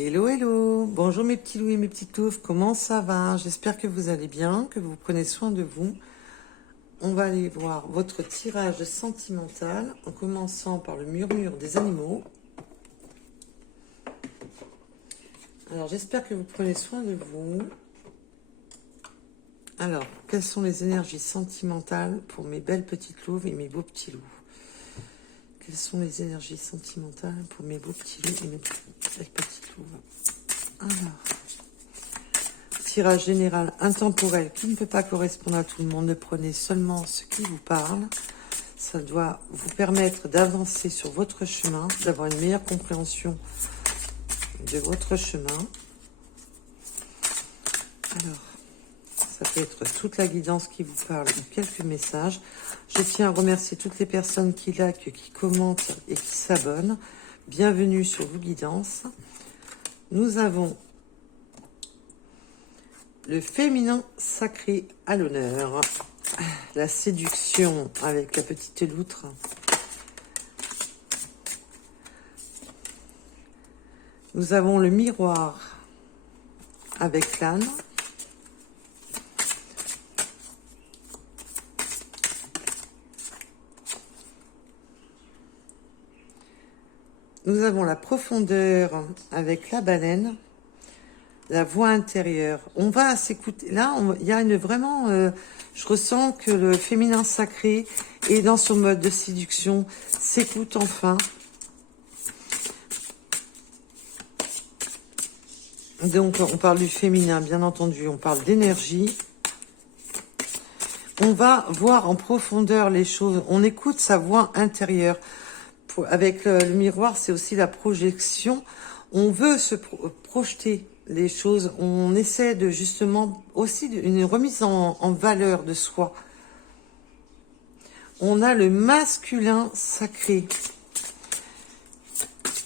Hello, hello, bonjour mes petits loups et mes petites touffes, comment ça va? J'espère que vous allez bien, que vous prenez soin de vous. On va aller voir votre tirage sentimental en commençant par le murmure des animaux. Alors j'espère que vous prenez soin de vous. Alors, quelles sont les énergies sentimentales pour mes belles petites louves et mes beaux petits loups? Quelles sont les énergies sentimentales pour mes beaux petits loups et mes belles petites louves? Alors, tirage général intemporel qui ne peut pas correspondre à tout le monde. Ne prenez seulement ce qui vous parle. Ça doit vous permettre d'avancer sur votre chemin, d'avoir une meilleure compréhension de votre chemin. Alors, ça peut être toute la guidance qui vous parle ou quelques messages. Je tiens à remercier toutes les personnes qui likent, qui commentent et qui s'abonnent. Bienvenue sur vos guidances. Nous avons le féminin sacré à l'honneur. La séduction avec la petite loutre. Nous avons le miroir avec l'âne. Nous avons la profondeur avec la baleine. La voix intérieure. On va s'écouter. Là, il y a vraiment... je ressens que le féminin sacré est dans son mode de séduction, s'écoute enfin. Donc, on parle du féminin, bien entendu. On parle d'énergie. On va voir en profondeur les choses. On écoute sa voix intérieure. Avec le miroir, c'est aussi la projection. On veut se projeter les choses. On essaie de justement aussi une remise en valeur de soi. On a le masculin sacré.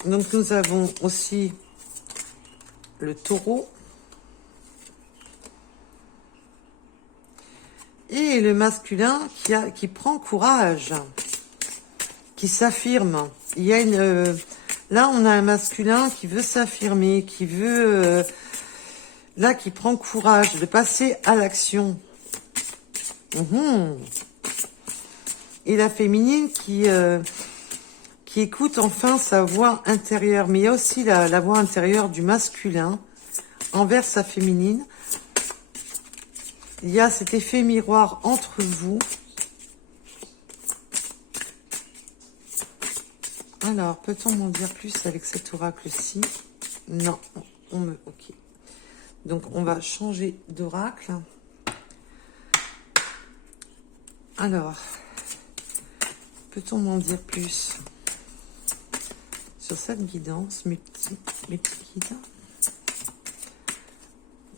Donc nous avons aussi le taureau. Et le masculin qui prend courage, qui s'affirme. Il y a une... là, on a un masculin qui veut s'affirmer, qui veut... là, qui prend courage de passer à l'action. Et la féminine qui écoute enfin sa voix intérieure. Mais il y a aussi la voix intérieure du masculin envers sa féminine. Il y a cet effet miroir entre vous. Alors, peut-on m'en dire plus avec cet oracle-ci? Non, ok. Donc, on va changer d'oracle. Alors, peut-on m'en dire plus sur cette guidance, mes petits guides?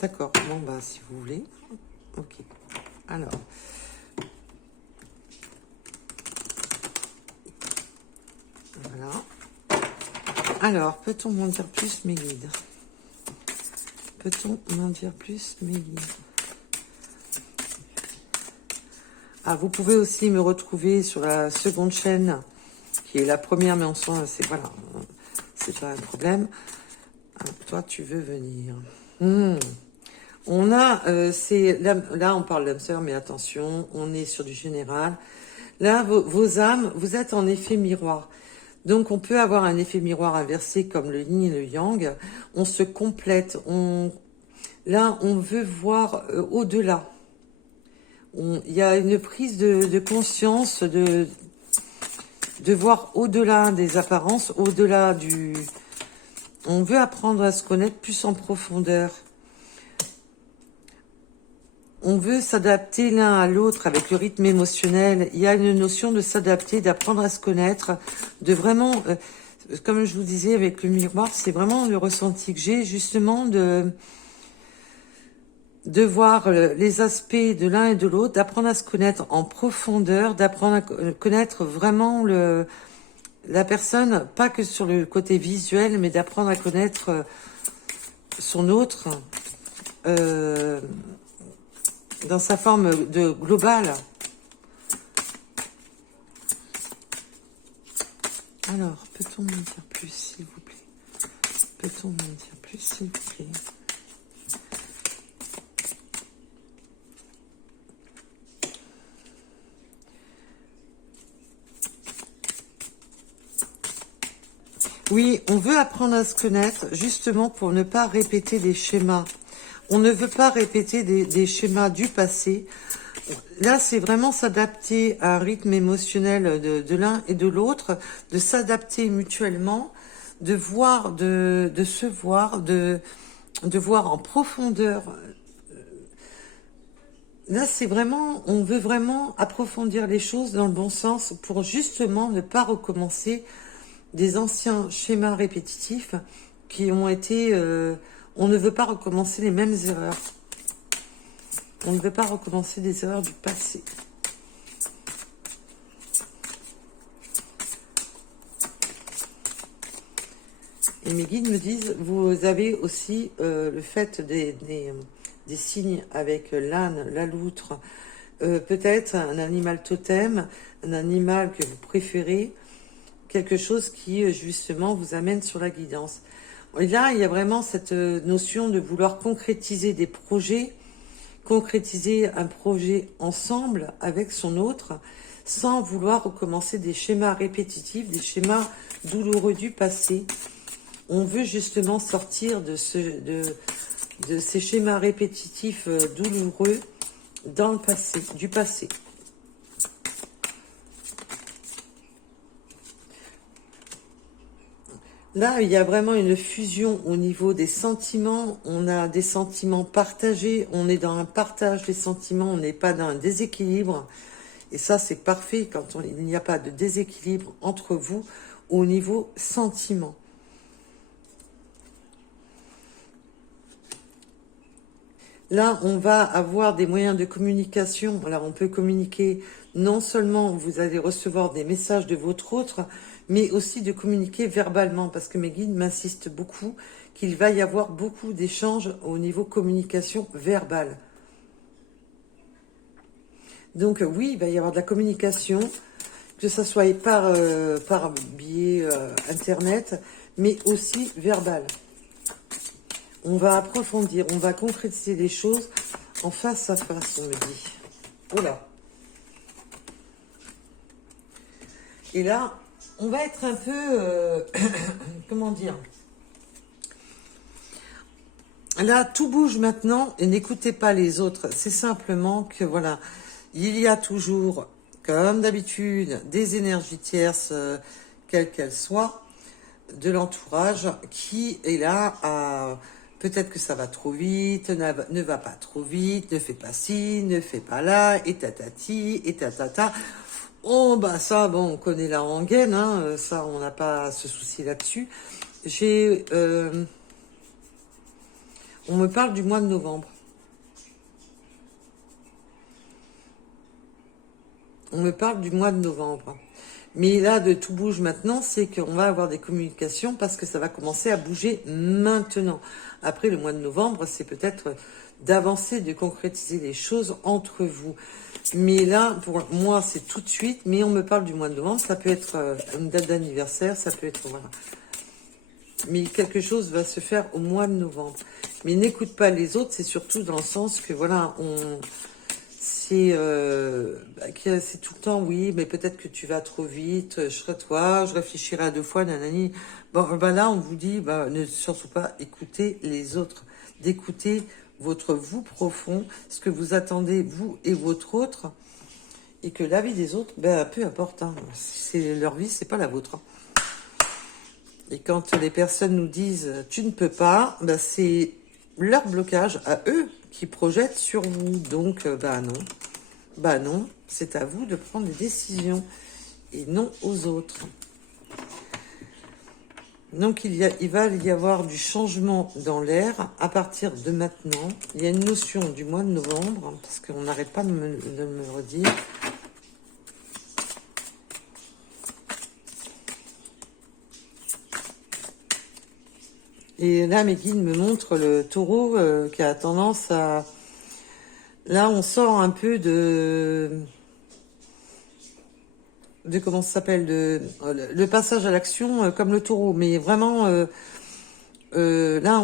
D'accord, bon, bah, si vous voulez. Ok, alors... Voilà. Alors, peut-on m'en dire plus, mes guides? Peut-on m'en dire plus, mes guides? Ah, vous pouvez aussi me retrouver sur la seconde chaîne, qui est la première, mais en soi, c'est voilà, c'est pas un problème. Alors, toi, tu veux venir. On a, là, on parle d'âme sœur, mais attention, on est sur du général. Là, vos âmes, vous êtes en effet miroir. Donc, on peut avoir un effet miroir inversé comme le yin et le yang. On se complète. Là, on veut voir au-delà. Il y a une prise de conscience, de voir au-delà des apparences, au-delà du... On veut apprendre à se connaître plus en profondeur. On veut s'adapter l'un à l'autre avec le rythme émotionnel. Il y a une notion de s'adapter, d'apprendre à se connaître, de vraiment, comme je vous disais avec le miroir, c'est vraiment le ressenti que j'ai justement de voir les aspects de l'un et de l'autre, d'apprendre à se connaître en profondeur, d'apprendre à connaître vraiment la personne, pas que sur le côté visuel, mais d'apprendre à connaître son autre, dans sa forme de globale. Alors, peut-on m'en dire plus, s'il vous plaît? Peut-on m'en dire plus? plus, s'il vous plaît. Oui, on veut apprendre à se connaître, justement pour ne pas répéter des schémas. On ne veut pas répéter des schémas du passé. Là, c'est vraiment s'adapter à un rythme émotionnel de l'un et de l'autre, de s'adapter mutuellement, de voir, de se voir, de voir en profondeur. Là, c'est vraiment, on veut vraiment approfondir les choses dans le bon sens pour justement ne pas recommencer des anciens schémas répétitifs qui ont été... on ne veut pas recommencer les mêmes erreurs. On ne veut pas recommencer des erreurs du passé. Et mes guides me disent, vous avez aussi le fait des signes avec l'âne, la loutre, peut-être un animal totem, un animal que vous préférez, quelque chose qui justement vous amène sur la guidance. Et là, il y a vraiment cette notion de vouloir concrétiser des projets, concrétiser un projet ensemble avec son autre, sans vouloir recommencer des schémas répétitifs, des schémas douloureux du passé. On veut justement sortir de ces schémas répétitifs douloureux dans le passé, du passé. Là, il y a vraiment une fusion au niveau des sentiments. On a des sentiments partagés. On est dans un partage des sentiments. On n'est pas dans un déséquilibre. Et ça, c'est parfait quand il n'y a pas de déséquilibre entre vous au niveau sentiment. Là, on va avoir des moyens de communication. Alors, on peut communiquer, non seulement vous allez recevoir des messages de votre autre, mais aussi de communiquer verbalement, parce que mes guides m'insistent beaucoup qu'il va y avoir beaucoup d'échanges au niveau communication verbale. Donc oui, il va y avoir de la communication, que ce soit par biais internet, mais aussi verbal. On va approfondir, on va concrétiser les choses en face à face, on me dit. Oh là. Et là, on va être un peu... comment dire? Là, tout bouge maintenant et n'écoutez pas les autres. C'est simplement que, voilà, il y a toujours, comme d'habitude, des énergies tierces, quelles qu'elles soient, de l'entourage, qui est là à... Peut-être que ça va trop vite, ne va pas trop vite, ne fais pas ci, ne fais pas là, et tatati, et tatata. Oh, bah ça, bon, on connaît la rengaine, hein, ça, on n'a pas à se soucier là-dessus. On me parle du mois de novembre. On me parle du mois de novembre. Mais là, de tout bouge maintenant, c'est qu'on va avoir des communications parce que ça va commencer à bouger maintenant. Après le mois de novembre, c'est peut-être d'avancer, de concrétiser les choses entre vous. Mais là, pour moi, c'est tout de suite. Mais on me parle du mois de novembre. Ça peut être une date d'anniversaire, ça peut être... Voilà. Mais quelque chose va se faire au mois de novembre. Mais n'écoute pas les autres, c'est surtout dans le sens que, voilà, c'est tout le temps, oui, mais peut-être que tu vas trop vite, je serai toi, je réfléchirai à 2 fois, nanani. Bon, ben là, on vous dit, ne surtout pas écouter les autres, d'écouter votre vous profond, ce que vous attendez, vous et votre autre, et que la vie des autres, peu importe, hein, c'est leur vie, c'est pas la vôtre. Et quand les personnes nous disent, tu ne peux pas, c'est leur blocage à eux qui projettent sur vous. Donc, non, c'est à vous de prendre des décisions et non aux autres. Donc, il va y avoir du changement dans l'air à partir de maintenant. Il y a une notion du mois de novembre, parce qu'on n'arrête pas de me redire. Et là, mes guides me montrent le taureau qui a tendance à... Là, on sort un peu de comment ça s'appelle, le passage à l'action comme le taureau, mais vraiment là,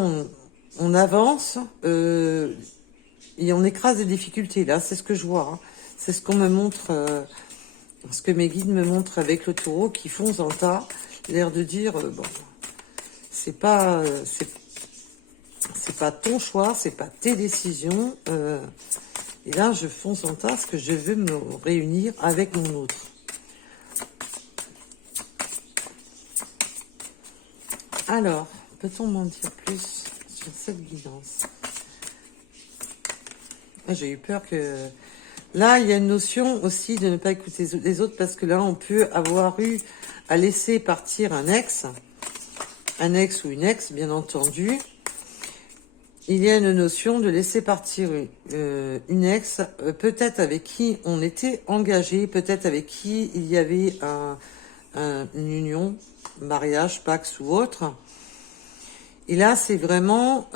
on avance et on écrase les difficultés. Là, c'est ce que je vois. Hein. C'est ce qu'on me montre, ce que mes guides me montrent avec le taureau qui fonce dans le tas. L'air de dire, bon, c'est pas ton choix, c'est pas tes décisions. Et là, je fonce en tas parce que je veux me réunir avec mon autre. Alors, peut-on m'en dire plus sur cette guidance? J'ai eu peur que... Là, il y a une notion aussi de ne pas écouter les autres parce que là, on peut avoir eu à laisser partir un ex ou une ex, bien entendu. Il y a une notion de laisser partir une ex, peut-être avec qui on était engagé, peut-être avec qui il y avait une union, mariage, pax ou autre. Et là, c'est vraiment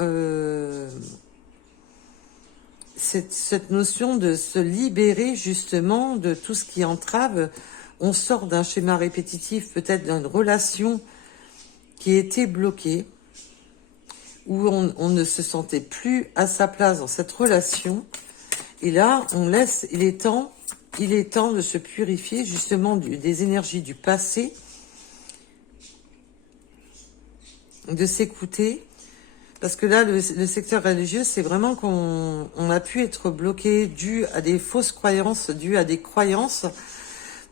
cette notion de se libérer justement de tout ce qui entrave. On sort d'un schéma répétitif, peut-être d'une relation qui était bloquée, où on ne se sentait plus à sa place dans cette relation. Et là, il est temps de se purifier justement des énergies du passé, de s'écouter. Parce que là, le secteur religieux, c'est vraiment qu'on a pu être bloqué dû à des fausses croyances, dû à des croyances,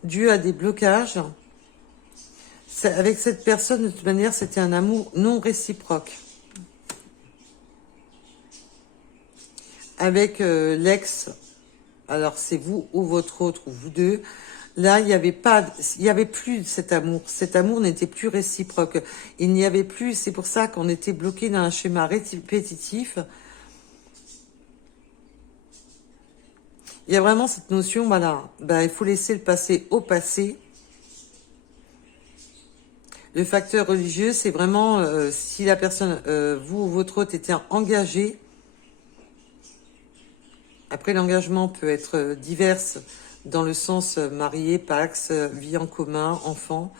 dû à des blocages. Avec cette personne, de toute manière, c'était un amour non réciproque. Avec l'ex, alors c'est vous ou votre autre, ou vous deux, là, il y avait plus cet amour. Cet amour n'était plus réciproque. Il n'y avait plus, c'est pour ça qu'on était bloqué dans un schéma répétitif. Il y a vraiment cette notion, voilà, il faut laisser le passé au passé. Le facteur religieux, c'est vraiment si la personne, vous ou votre autre, était engagé. Après, l'engagement peut être divers dans le sens marié, pax, vie en commun, enfant.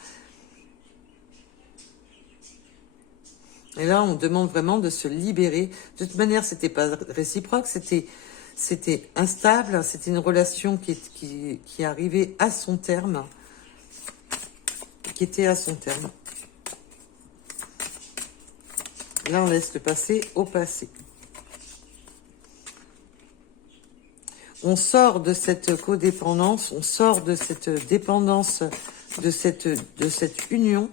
Et là, on demande vraiment de se libérer. De toute manière, c'était pas réciproque, c'était instable, c'était une relation qui arrivait à son terme, qui était à son terme. Là, on laisse le passé au passé. On sort de cette codépendance, on sort de cette dépendance, de cette union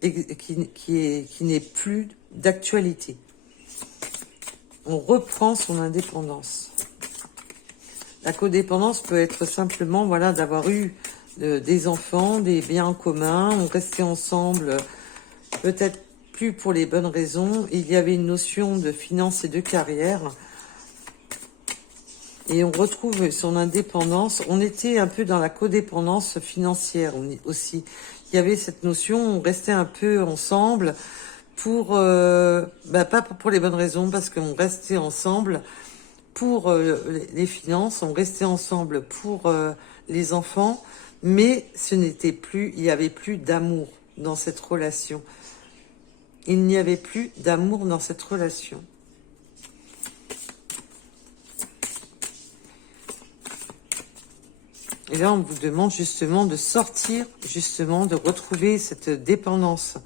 qui n'est plus d'actualité. On reprend son indépendance. La codépendance peut être simplement, voilà, d'avoir eu des enfants, des biens en commun, on restait ensemble, peut-être plus pour les bonnes raisons. Il y avait une notion de finance et de carrière. Et on retrouve son indépendance. On était un peu dans la codépendance financière aussi. Il y avait cette notion, on restait un peu ensemble pour, pas pour les bonnes raisons, parce qu'on restait ensemble pour les finances, on restait ensemble pour les enfants, mais ce n'était plus, il n'y avait plus d'amour dans cette relation. Il n'y avait plus d'amour dans cette relation. Et là, on vous demande justement de sortir, justement, de retrouver cette dépendance,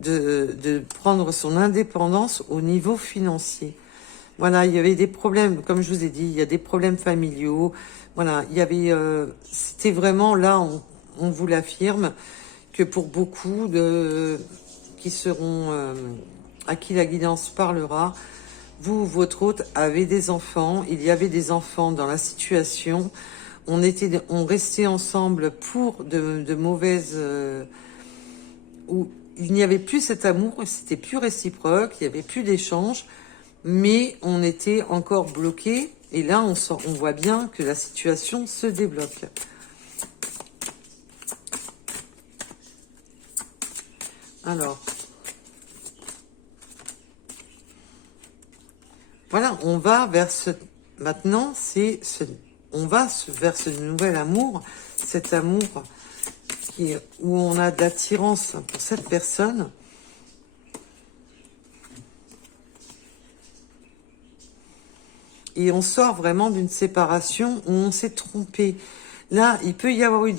de prendre son indépendance au niveau financier. Voilà, il y avait des problèmes, comme je vous ai dit, il y a des problèmes familiaux. Voilà, il y avait, c'était vraiment là, on vous l'affirme, que pour beaucoup qui seront, à qui la guidance parlera, vous, votre hôte, avez des enfants, il y avait des enfants dans la situation. On restait ensemble pour de mauvaises... où il n'y avait plus cet amour, c'était plus réciproque, il n'y avait plus d'échange, mais on était encore bloqué. Et là, on voit bien que la situation se débloque. Alors, voilà, on va vers ce... Maintenant, on va vers ce nouvel amour, cet amour où on a de l'attirance pour cette personne. Et on sort vraiment d'une séparation où on s'est trompé. Là, il peut y avoir eu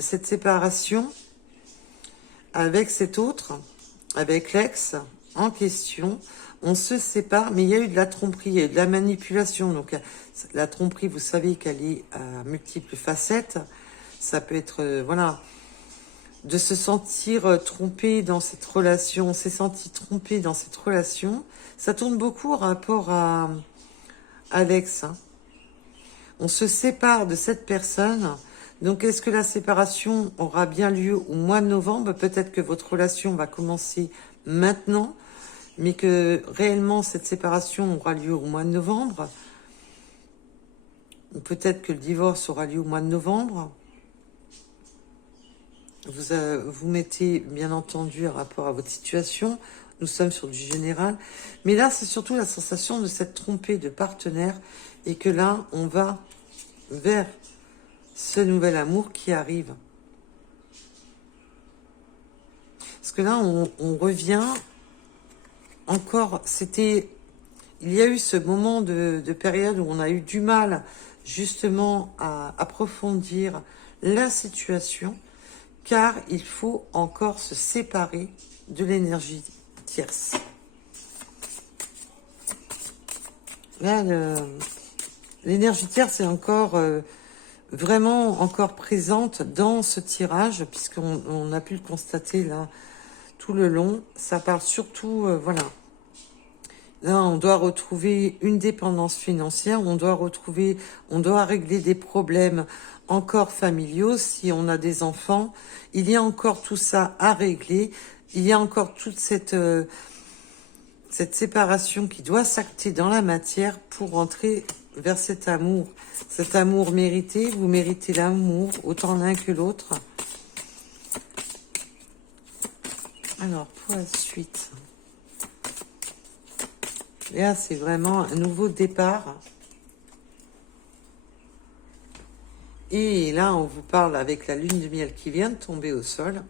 cette séparation avec cet autre, avec l'ex en question. On se sépare, mais il y a eu de la tromperie, il y a eu de la manipulation. Donc la tromperie, vous savez qu'elle est à multiples facettes. Ça peut être, voilà, de se sentir trompé dans cette relation. On s'est senti trompé dans cette relation. Ça tourne beaucoup en rapport à l'ex. Hein. On se sépare de cette personne. Donc, est-ce que la séparation aura bien lieu au mois de novembre? Peut-être que votre relation va commencer maintenant, mais que réellement cette séparation aura lieu au mois de novembre. Ou peut-être que le divorce aura lieu au mois de novembre. Vous mettez bien entendu en rapport à votre situation. Nous sommes sur du général. Mais là, c'est surtout la sensation de s'être trompé de partenaire et que là, on va vers ce nouvel amour qui arrive. Parce que là, on revient encore, il y a eu ce moment de période où on a eu du mal justement à approfondir la situation, car il faut encore se séparer de l'énergie tierce. Là, l'énergie tierce est encore vraiment encore présente dans ce tirage, puisqu'on a pu le constater là tout le long. Ça parle surtout, voilà. Là, on doit retrouver une dépendance financière, on doit régler des problèmes encore familiaux. Si on a des enfants, il y a encore tout ça à régler. Il y a encore toute cette séparation qui doit s'acter dans la matière pour entrer vers cet amour mérité. Vous méritez l'amour, autant l'un que l'autre. Alors, pour la suite... Et là, c'est vraiment un nouveau départ. Et là, on vous parle avec la lune de miel qui vient de tomber au sol,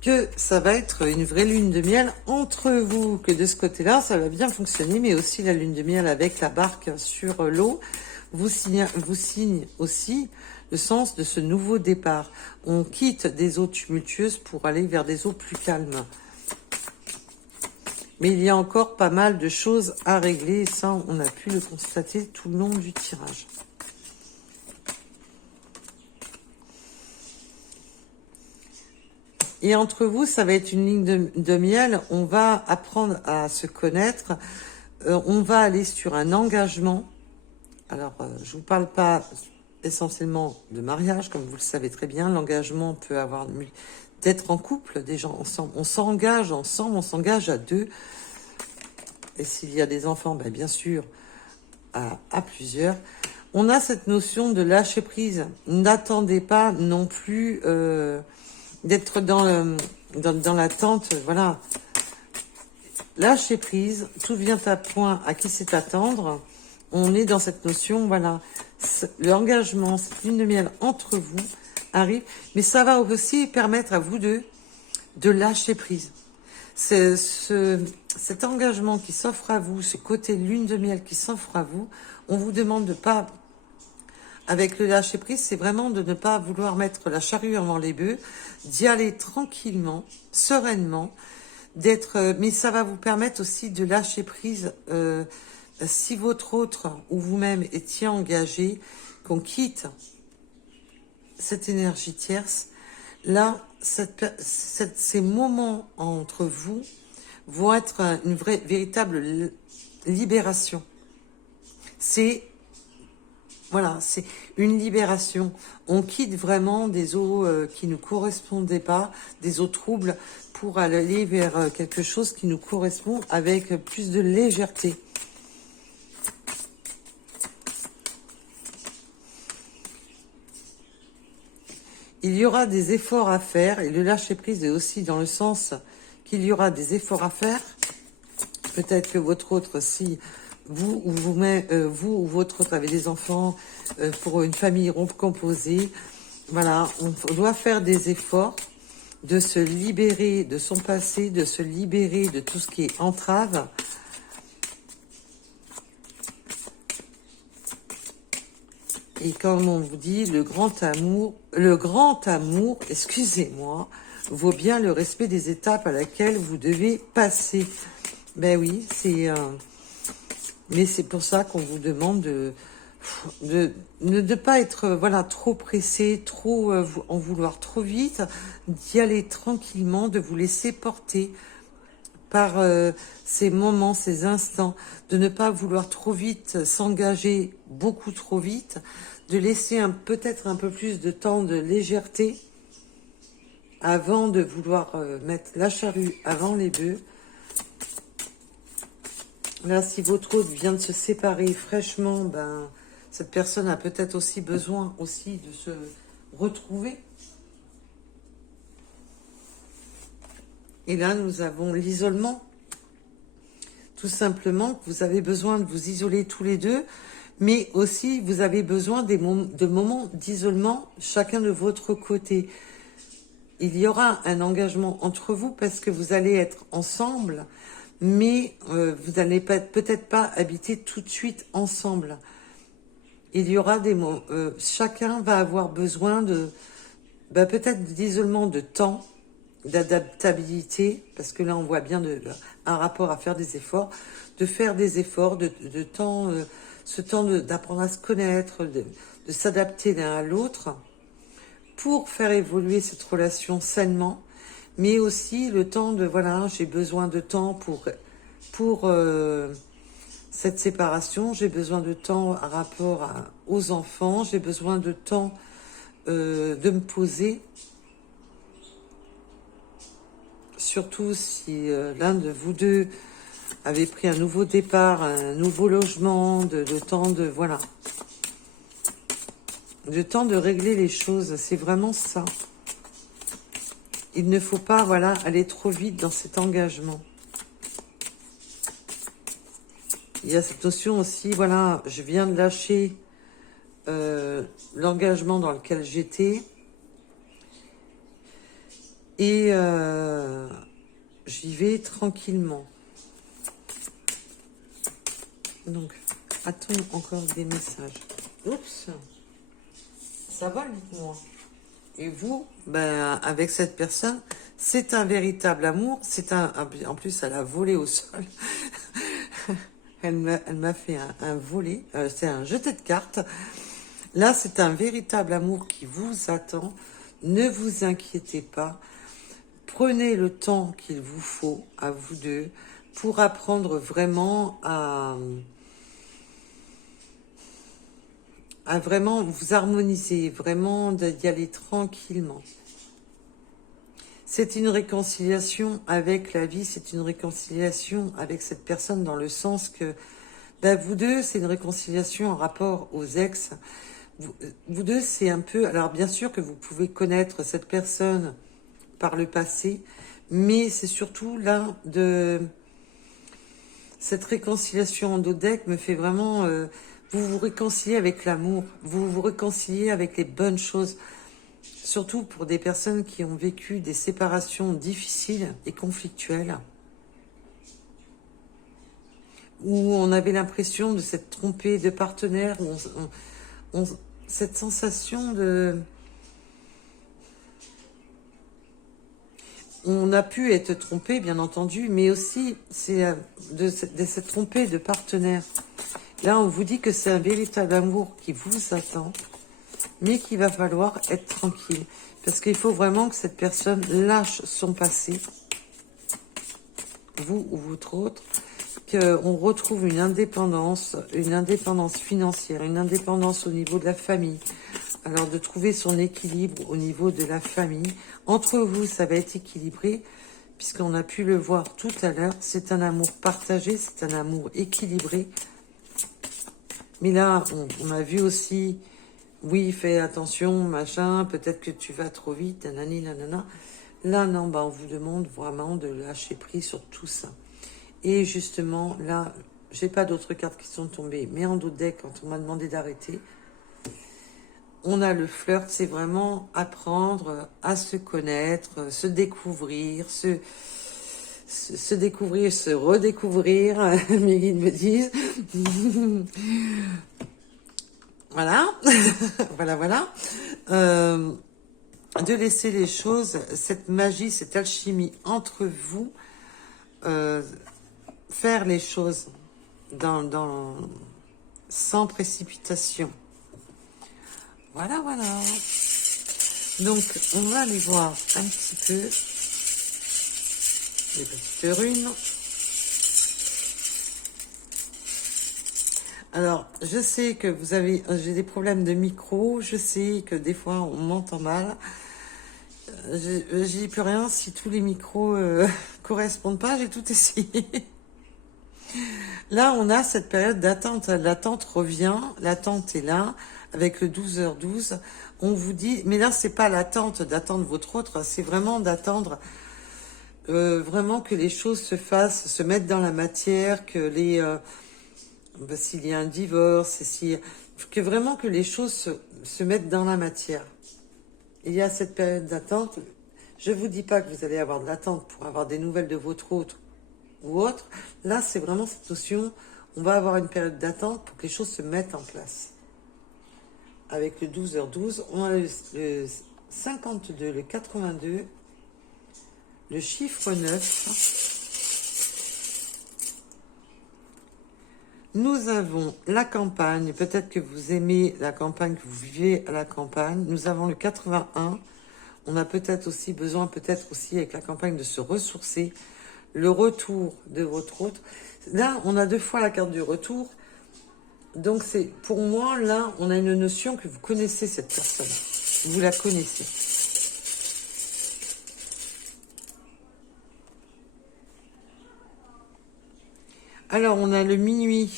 que ça va être une vraie lune de miel entre vous, que de ce côté-là, ça va bien fonctionner, mais aussi la lune de miel avec la barque sur l'eau vous signe aussi le sens de ce nouveau départ. On quitte des eaux tumultueuses pour aller vers des eaux plus calmes. Mais il y a encore pas mal de choses à régler, et ça, on a pu le constater tout le long du tirage. Et entre vous, ça va être une ligne de miel. On va apprendre à se connaître. On va aller sur un engagement. Alors, je vous parle pas essentiellement de mariage, comme vous le savez très bien. L'engagement peut avoir d'être en couple, des gens ensemble. On s'engage ensemble, on s'engage à deux. Et s'il y a des enfants, ben bien sûr, à plusieurs. On a cette notion de lâcher prise. N'attendez pas non plus d'être dans l'attente. Voilà. Lâcher prise, tout vient à point à qui sait attendre. On est dans cette notion, voilà. L'engagement, cette lune de miel entre vous arrive, mais ça va aussi permettre à vous deux de lâcher prise. Cet engagement qui s'offre à vous, ce côté lune de miel qui s'offre à vous, on vous demande de pas, avec le lâcher prise, c'est vraiment de ne pas vouloir mettre la charrue avant les bœufs, d'y aller tranquillement, sereinement, mais ça va vous permettre aussi de lâcher prise. Si votre autre ou vous-même étiez engagé, qu'on quitte cette énergie tierce, là, ces moments entre vous vont être une véritable libération. C'est une libération. On quitte vraiment des eaux qui ne correspondaient pas, des eaux troubles, pour aller vers quelque chose qui nous correspond avec plus de légèreté. Il y aura des efforts à faire, et le lâcher-prise est aussi dans le sens qu'il y aura des efforts à faire. Peut-être que votre autre, si vous ou votre autre avez des enfants pour une famille composée, voilà, on doit faire des efforts de se libérer de son passé, de se libérer de tout ce qui est entrave. Et comme on vous dit, le grand amour, excusez-moi, vaut bien le respect des étapes à laquelle vous devez passer. Ben oui, mais c'est pour ça qu'on vous demande de pas être voilà trop pressé, trop en vouloir trop vite, d'y aller tranquillement, de vous laisser porter par ces moments, ces instants, de ne pas vouloir trop vite s'engager beaucoup trop vite, de laisser peut-être un peu plus de temps de légèreté avant de vouloir mettre la charrue avant les bœufs. Là, si votre hôte vient de se séparer fraîchement, ben, cette personne a peut-être aussi besoin aussi de se retrouver. Et là, nous avons l'isolement. Tout simplement, que vous avez besoin de vous isoler tous les deux, mais aussi vous avez besoin de moments d'isolement, chacun de votre côté. Il y aura un engagement entre vous parce que vous allez être ensemble, mais vous n'allez peut-être pas habiter tout de suite ensemble. Il y aura des moments, chacun va avoir besoin de peut-être d'isolement, de temps, d'adaptabilité, parce que là on voit bien un rapport à faire des efforts, de faire des efforts, de temps, ce temps d'apprendre à se connaître, de s'adapter l'un à l'autre, pour faire évoluer cette relation sainement, mais aussi le temps de, voilà, j'ai besoin de temps pour cette séparation, j'ai besoin de temps à rapport aux enfants, j'ai besoin de temps de me poser, surtout si l'un de vous deux avait pris un nouveau départ, un nouveau logement, de temps de, voilà, de temps de régler les choses, c'est vraiment ça. Il ne faut pas, voilà, aller trop vite dans cet engagement. Il y a cette notion aussi, voilà, je viens de lâcher l'engagement dans lequel j'étais et j'y vais tranquillement. Donc, a-t-on encore des messages? Oups, ça va, dites-moi. Et vous, ben, avec cette personne, c'est un véritable amour. En plus, elle a volé au sol. Elle m'a fait un volet. C'est un jeté de cartes. Là, c'est un véritable amour qui vous attend. Ne vous inquiétez pas. Prenez le temps qu'il vous faut à vous deux pour apprendre vraiment à vraiment vous harmoniser, vraiment d'y aller tranquillement. C'est une réconciliation avec la vie, c'est une réconciliation avec cette personne dans le sens que vous deux, c'est une réconciliation en rapport aux ex. Vous deux, c'est un peu... Alors bien sûr que vous pouvez connaître cette personne par le passé, mais c'est surtout là de... Cette réconciliation en dos deck me fait vraiment... vous vous réconciliez avec l'amour, vous vous réconciliez avec les bonnes choses. Surtout pour des personnes qui ont vécu des séparations difficiles et conflictuelles, où on avait l'impression de s'être trompé de partenaire, où cette sensation de... On a pu être trompé, bien entendu, mais aussi c'est de s'être trompé de partenaire. Là, on vous dit que c'est un véritable amour qui vous attend, mais qu'il va falloir être tranquille. Parce qu'il faut vraiment que cette personne lâche son passé, vous ou votre autre, qu'on retrouve une indépendance financière, une indépendance au niveau de la famille. Alors, de trouver son équilibre au niveau de la famille. Entre vous, ça va être équilibré, puisqu'on a pu le voir tout à l'heure. C'est un amour partagé, c'est un amour équilibré. Mais là, on a vu aussi... Oui, fais attention, machin, peut-être que tu vas trop vite, nanani, nanana. Là, non, on vous demande vraiment de lâcher prise sur tout ça. Et justement, là, j'ai pas d'autres cartes qui sont tombées, mais en dos de deck, quand on m'a demandé d'arrêter, on a le flirt, c'est vraiment apprendre à se connaître, se découvrir, se découvrir, se redécouvrir, mes guides me disent... Voilà, voilà, voilà. De laisser les choses, cette magie, cette alchimie entre vous, faire les choses sans précipitation. Voilà, voilà. Donc, on va aller voir un petit peu les petites runes. Alors, je sais que j'ai des problèmes de micro, je sais que des fois on m'entend mal. J'y peux rien si tous les micros correspondent pas, j'ai tout essayé. Là, on a cette période d'attente. L'attente revient, l'attente est là, avec le 12h12. On vous dit, mais là, c'est pas l'attente d'attendre votre autre, c'est vraiment d'attendre vraiment que les choses se fassent, se mettent dans la matière, que s'il y a un divorce, que vraiment que les choses se mettent dans la matière. Il y a cette période d'attente. Je vous dis pas que vous allez avoir de l'attente pour avoir des nouvelles de votre autre ou autre. Là, c'est vraiment cette notion, on va avoir une période d'attente pour que les choses se mettent en place. Avec le 12h12, on a le 52, le 82, le chiffre 9. Nous avons la campagne, peut-être que vous aimez la campagne, que vous vivez à la campagne. Nous avons le 81. On a peut-être aussi besoin, avec la campagne, de se ressourcer. Le retour de votre autre. Là, on a 2 fois la carte du retour. Donc, pour moi, là, on a une notion que vous connaissez cette personne. Vous la connaissez. Alors, on a le minuit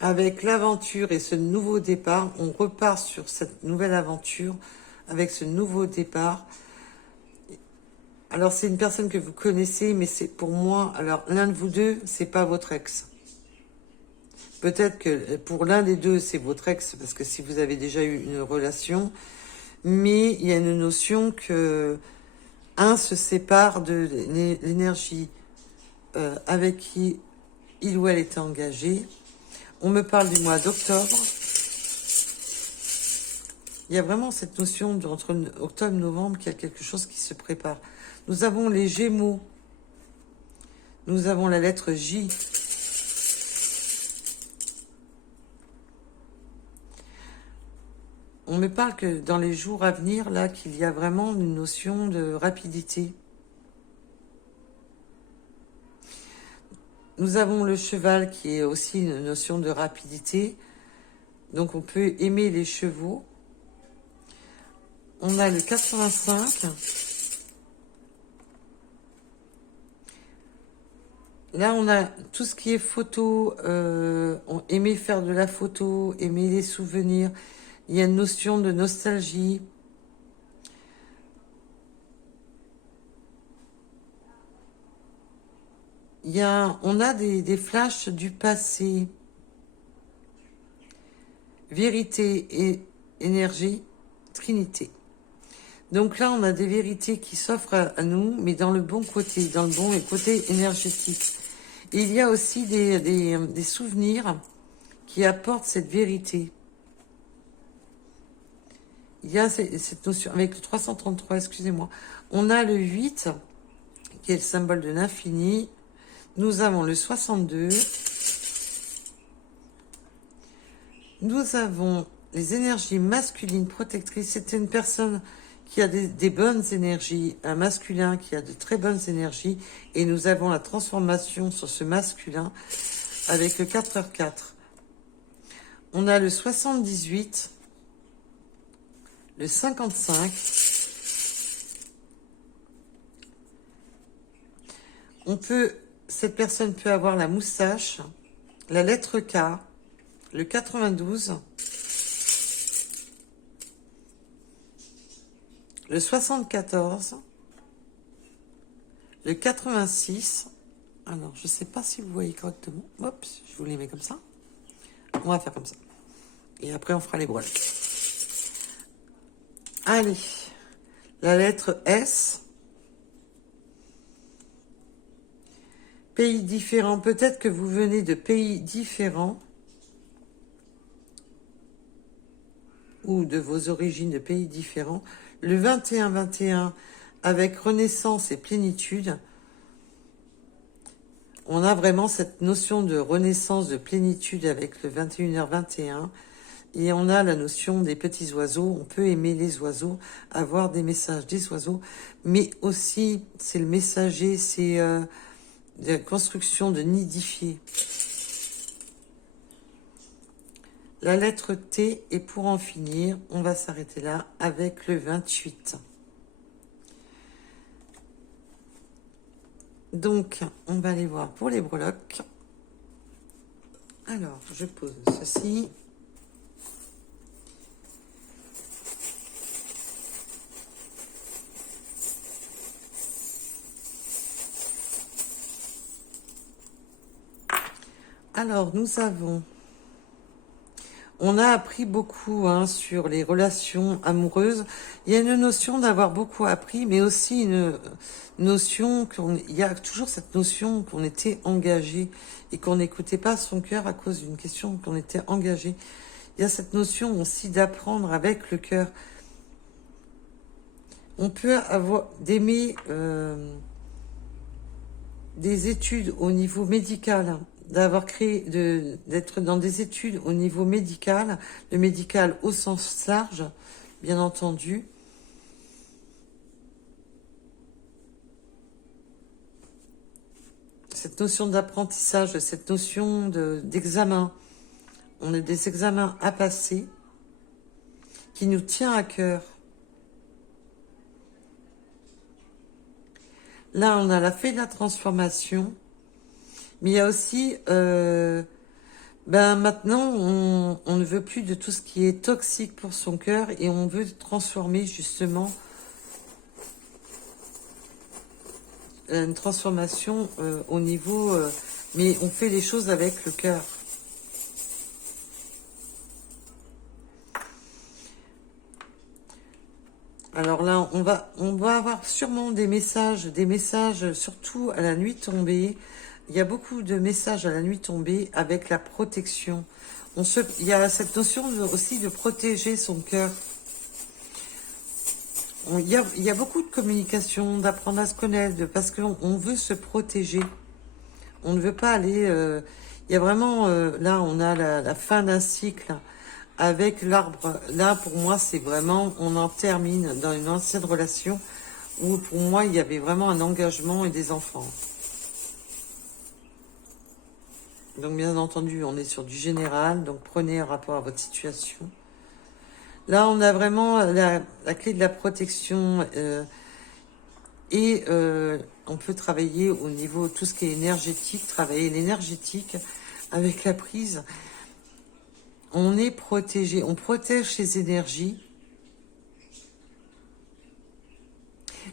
avec l'aventure et ce nouveau départ. On repart sur cette nouvelle aventure avec ce nouveau départ. Alors, c'est une personne que vous connaissez, mais c'est pour moi, alors l'un de vous deux, c'est pas votre ex. Peut-être que pour l'un des deux, c'est votre ex, parce que si vous avez déjà eu une relation, mais il y a une notion que un se sépare de l'énergie avec qui il ou elle était engagé. On me parle du mois d'octobre. Il y a vraiment cette notion entre octobre et novembre qu'il y a quelque chose qui se prépare. Nous avons les Gémeaux. Nous avons la lettre J. On me parle que dans les jours à venir, là, qu'il y a vraiment une notion de rapidité. Nous avons le cheval qui est aussi une notion de rapidité. Donc on peut aimer les chevaux. On a le 85. Là, on a tout ce qui est photo. Aimer faire de la photo, aimer les souvenirs. Il y a une notion de nostalgie. On a des flashs du passé. Vérité et énergie, trinité. Donc là, on a des vérités qui s'offrent à nous, mais dans le bon côté, dans le bon côté énergétique. Et il y a aussi des souvenirs qui apportent cette vérité. Il y a cette notion, avec le 333, excusez-moi. On a le 8, qui est le symbole de l'infini. Nous avons le 62. Nous avons les énergies masculines protectrices. C'est une personne qui a des bonnes énergies, un masculin qui a de très bonnes énergies. Et nous avons la transformation sur ce masculin avec le 4h4. On a le 78, le 55. Cette personne peut avoir la moustache, la lettre K, le 92, le 74, le 86. Alors, je ne sais pas si vous voyez correctement. Hop, je vous les mets comme ça. On va faire comme ça. Et après, on fera les voiles. Allez, la lettre S. Pays différents. Peut-être que vous venez de pays différents. vous, de vos origines, de pays différents. Le 21-21, avec renaissance et plénitude, on a vraiment cette notion de renaissance, de plénitude avec le 21h21. Et on a la notion des petits oiseaux. On peut aimer les oiseaux, avoir des messages des oiseaux. Mais aussi, c'est le messager, c'est la construction de nidifier. La lettre T, et pour en finir, on va s'arrêter là avec le 28. Donc, on va aller voir pour les breloques. Alors, je pose ceci. Alors, nous avons... On a appris beaucoup sur les relations amoureuses. Il y a une notion d'avoir beaucoup appris, mais aussi une notion il y a toujours cette notion qu'on était engagé et qu'on n'écoutait pas son cœur à cause d'une question qu'on était engagé. Il y a cette notion aussi d'apprendre avec le cœur. On peut avoir d'aimer des études au niveau médical, d'avoir créé, d'être dans des études au niveau médical, le médical au sens large, bien entendu. Cette notion d'apprentissage, cette notion d'examen. On a des examens à passer qui nous tient à cœur. Là, on a la fée de la transformation. Mais il y a aussi, maintenant, on ne veut plus de tout ce qui est toxique pour son cœur et on veut transformer justement une transformation au niveau, mais on fait les choses avec le cœur. Alors là, on va avoir sûrement des messages, surtout à la nuit tombée. Il y a beaucoup de messages à la nuit tombée avec la protection. Il y a cette notion aussi de protéger son cœur. Il y a beaucoup de communication, d'apprendre à se connaître, parce qu'on veut se protéger. On ne veut pas aller... il y a vraiment... là, on a la fin d'un cycle avec l'arbre. Là, pour moi, c'est vraiment... On en termine dans une ancienne relation où, pour moi, il y avait vraiment un engagement et des enfants. Donc, bien entendu, on est sur du général. Donc, prenez un rapport à votre situation. Là, on a vraiment la clé de la protection et on peut travailler au niveau, tout ce qui est énergétique, travailler l'énergétique avec la prise. On est protégé, on protège ses énergies.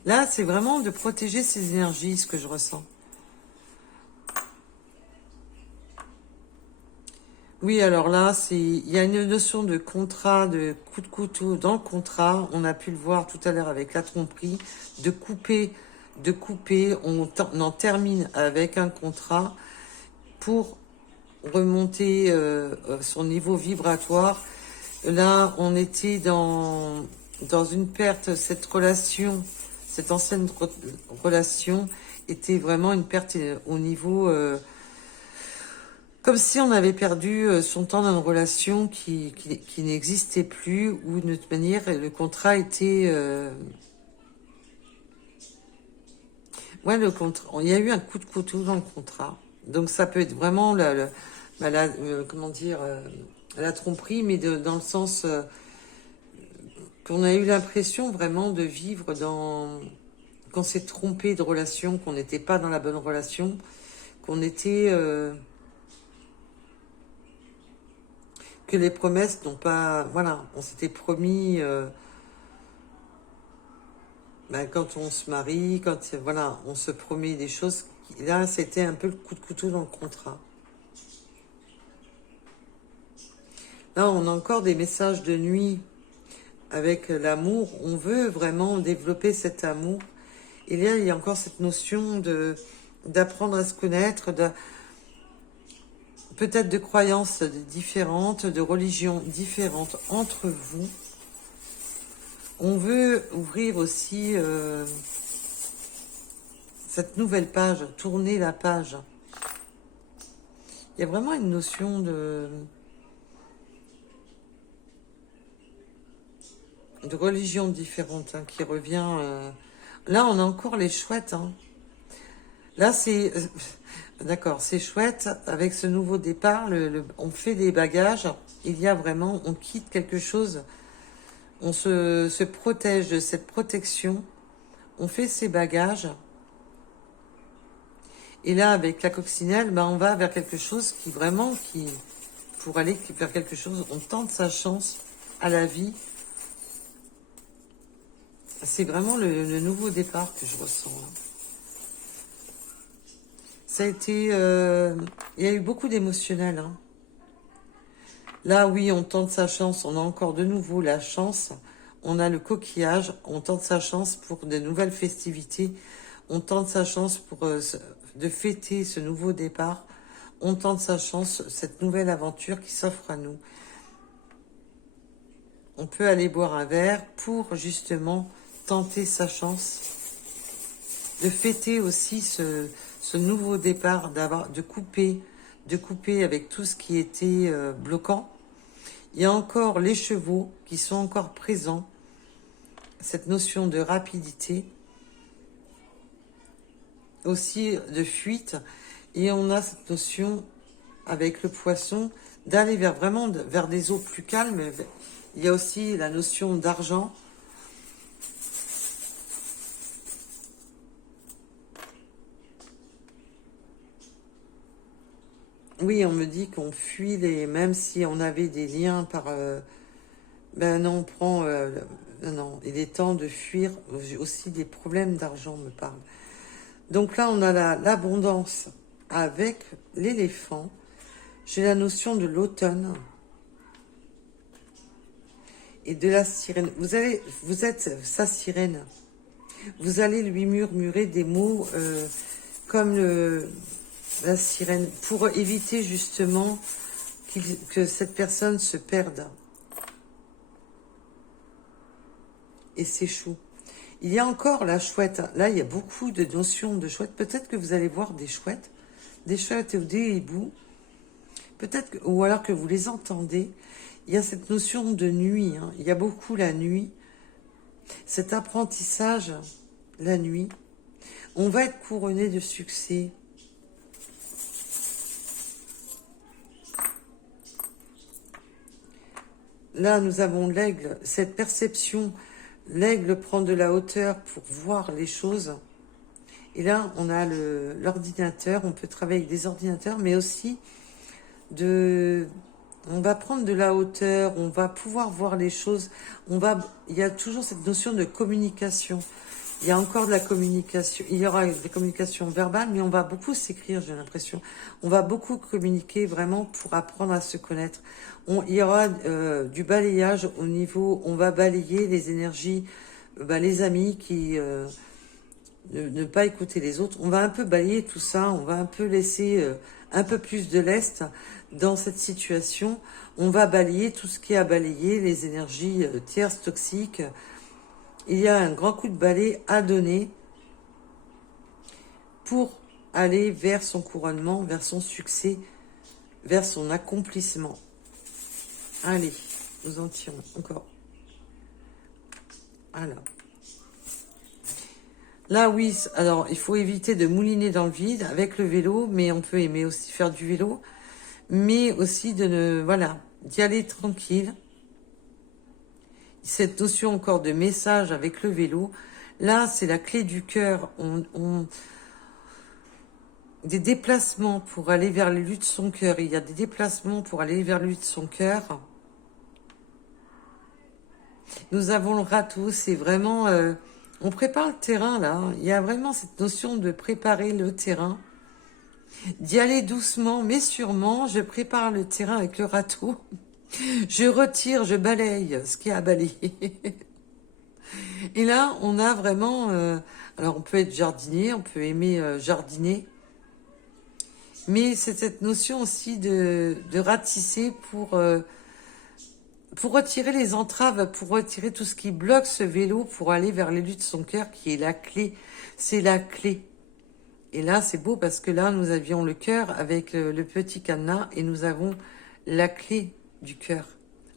Là, c'est vraiment de protéger ses énergies, ce que je ressens. Oui, alors là, il y a une notion de contrat, de coup de couteau dans le contrat. On a pu le voir tout à l'heure avec la tromperie, de couper. On en termine avec un contrat pour remonter son niveau vibratoire. Là, on était dans une perte. Cette relation, cette ancienne relation était vraiment une perte au niveau... comme si on avait perdu son temps dans une relation qui n'existait plus, ou de toute manière, le contrat était... Ouais, il y a eu un coup de couteau dans le contrat. Donc ça peut être vraiment comment dire, la tromperie, mais dans le sens qu'on a eu l'impression vraiment de vivre qu'on s'est trompé de relation, qu'on n'était pas dans la bonne relation, qu'on était... que les promesses n'ont pas... Voilà, on s'était promis... quand on se marie, voilà, on se promet des choses. Là, c'était un peu le coup de couteau dans le contrat. Là, on a encore des messages de nuit avec l'amour. On veut vraiment développer cet amour. Et là, il y a encore cette notion d'apprendre à se connaître, peut-être de croyances différentes, de religions différentes entre vous. On veut ouvrir aussi cette nouvelle page, tourner la page. Il y a vraiment une notion de religion différente hein, qui revient. Là, on a encore les chouettes. Hein. Là, c'est... D'accord, c'est chouette. Avec ce nouveau départ, on fait des bagages. Il y a vraiment... On quitte quelque chose. On se protège de cette protection. On fait ses bagages. Et là, avec la coccinelle, ben, on va vers quelque chose qui vraiment... Pour aller vers quelque chose, on tente sa chance à la vie. C'est vraiment le nouveau départ que je ressens. Là. Ça a été... il y a eu beaucoup d'émotionnel. Hein. Là, oui, on tente sa chance. On a encore de nouveau la chance. On a le coquillage. On tente sa chance pour de nouvelles festivités. On tente sa chance pour de fêter ce nouveau départ. On tente sa chance, cette nouvelle aventure qui s'offre à nous. On peut aller boire un verre pour justement tenter sa chance. De fêter aussi ce nouveau départ, de couper avec tout ce qui était bloquant. Il y a encore les chevaux qui sont encore présents, cette notion de rapidité, aussi de fuite, et on a cette notion avec le poisson d'aller vraiment vers des eaux plus calmes. Il y a aussi la notion d'argent. Oui, on me dit qu'on fuit même si on avait des liens par... ben non, on prend... non, il est temps de fuir. J'ai aussi des problèmes d'argent, me parle. Donc là, on a l'abondance avec l'éléphant. J'ai la notion de l'automne et de la sirène. Vous êtes sa sirène. Vous allez lui murmurer des mots comme la sirène pour éviter justement que cette personne se perde et s'échoue. Il y a encore la chouette. Là, il y a beaucoup de notions de chouette. Peut-être que vous allez voir des chouettes ou des hiboux. Peut-être, ou alors que vous les entendez. Il y a cette notion de nuit. Hein. Il y a beaucoup la nuit. Cet apprentissage, la nuit. On va être couronné de succès. Là, nous avons l'aigle, cette perception. L'aigle prend de la hauteur pour voir les choses. Et là, on a l'ordinateur. On peut travailler avec des ordinateurs, mais aussi on va prendre de la hauteur. On va pouvoir voir les choses. Il y a toujours cette notion de communication. Il y a encore de la communication. Il y aura des communications verbales, mais on va beaucoup s'écrire, j'ai l'impression. On va beaucoup communiquer vraiment pour apprendre à se connaître. Il y aura du balayage au niveau... On va balayer les énergies, les amis qui... ne pas écouter les autres. On va un peu balayer tout ça. On va un peu laisser un peu plus de lest dans cette situation. On va balayer tout ce qui est à balayer, les énergies tierces, toxiques. Il y a un grand coup de balai à donner pour aller vers son couronnement, vers son succès, vers son accomplissement. Allez, nous en tirons encore. Alors. Là, oui, alors il faut éviter de mouliner dans le vide avec le vélo, mais on peut aimer aussi faire du vélo, mais aussi d'y aller tranquille. Cette notion encore de message avec le vélo, là, c'est la clé du cœur. Des déplacements pour aller vers les luttes de son cœur. Il y a des déplacements pour aller vers les luttes de son cœur. Nous avons le râteau, c'est vraiment... on prépare le terrain, là. Il y a vraiment cette notion de préparer le terrain. D'y aller doucement, mais sûrement. Je prépare le terrain avec le râteau. Je retire, je balaye ce qu'il y a à balayer. Et là, on a vraiment... alors, on peut être jardinier, on peut aimer jardiner. Mais c'est cette notion aussi de ratisser pour pour retirer les entraves, pour retirer tout ce qui bloque ce vélo, pour aller vers l'élu de son cœur, qui est la clé. C'est la clé. Et là, c'est beau parce que là, nous avions le cœur avec le petit cadenas et nous avons la clé du cœur.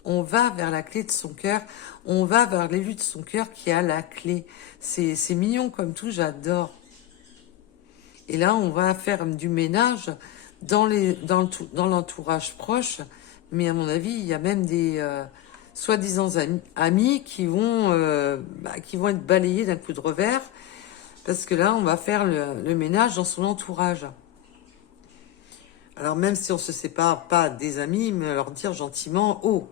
On va vers la clé de son cœur, on va vers l'élu de son cœur qui a la clé. C'est mignon comme tout, j'adore. Et là, on va faire du ménage dans l'entourage proche, mais à mon avis, il y a même des soi-disant amis qui vont être balayés d'un coup de revers, parce que là, on va faire le ménage dans son entourage. Alors même si on se sépare pas des amis, mais leur dire gentiment, oh,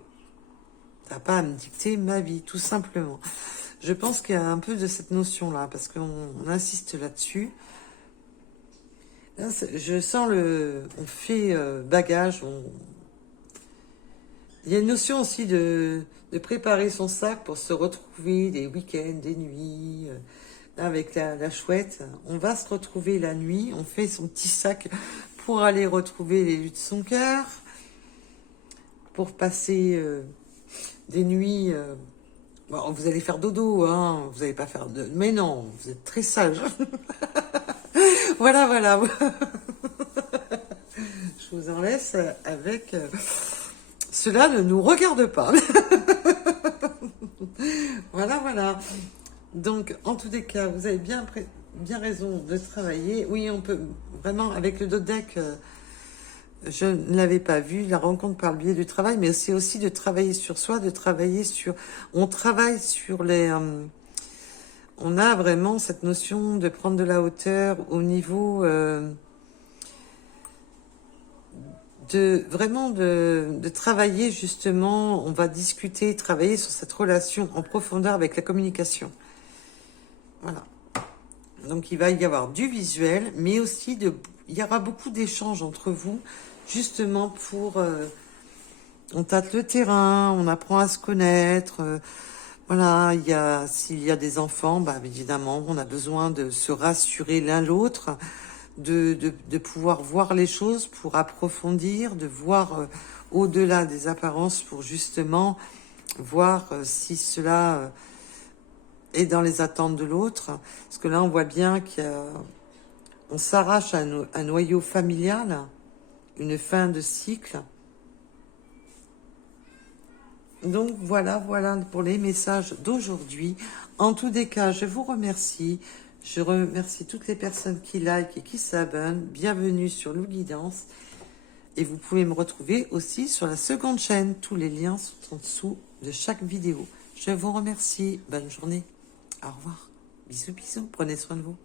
t'as pas à me dicter ma vie, tout simplement. Je pense qu'il y a un peu de cette notion-là, parce qu'on insiste là-dessus. Là, je sens on fait bagage. Il y a une notion aussi de préparer son sac pour se retrouver des week-ends, des nuits. Là, avec la chouette, on va se retrouver la nuit. On fait son petit sac pour aller retrouver l'élu de son cœur, pour passer des nuits. Bon, vous allez faire dodo, hein. Vous n'allez pas faire de. Mais non, vous êtes très sage. Voilà, voilà. Je vous en laisse avec. Cela ne nous regarde pas. Voilà, voilà. Donc, en tous les cas, vous avez bien raison de travailler. Oui, on peut vraiment, avec le dodeck, je ne l'avais pas vu, la rencontre par le biais du travail, mais c'est aussi de travailler sur soi, de travailler sur... On travaille sur les... on a vraiment cette notion de prendre de la hauteur au niveau... de travailler justement, on va discuter, travailler sur cette relation en profondeur avec la communication. Voilà. Donc il va y avoir du visuel, mais aussi il y aura beaucoup d'échanges entre vous, justement pour... on tâte le terrain, on apprend à se connaître. Voilà, s'il y a des enfants, bah, évidemment, on a besoin de se rassurer l'un l'autre, de pouvoir voir les choses pour approfondir, de voir au-delà des apparences pour justement voir si cela est dans les attentes de l'autre. Parce que là, on voit bien qu'on s'arrache à un noyau familial, une fin de cycle. Donc voilà pour les messages d'aujourd'hui. En tous les cas, je vous remercie. Je remercie toutes les personnes qui like et qui s'abonnent. Bienvenue sur Lou Guidance. Et vous pouvez me retrouver aussi sur la seconde chaîne. Tous les liens sont en dessous de chaque vidéo. Je vous remercie. Bonne journée. Au revoir. Bisous, bisous. Prenez soin de vous.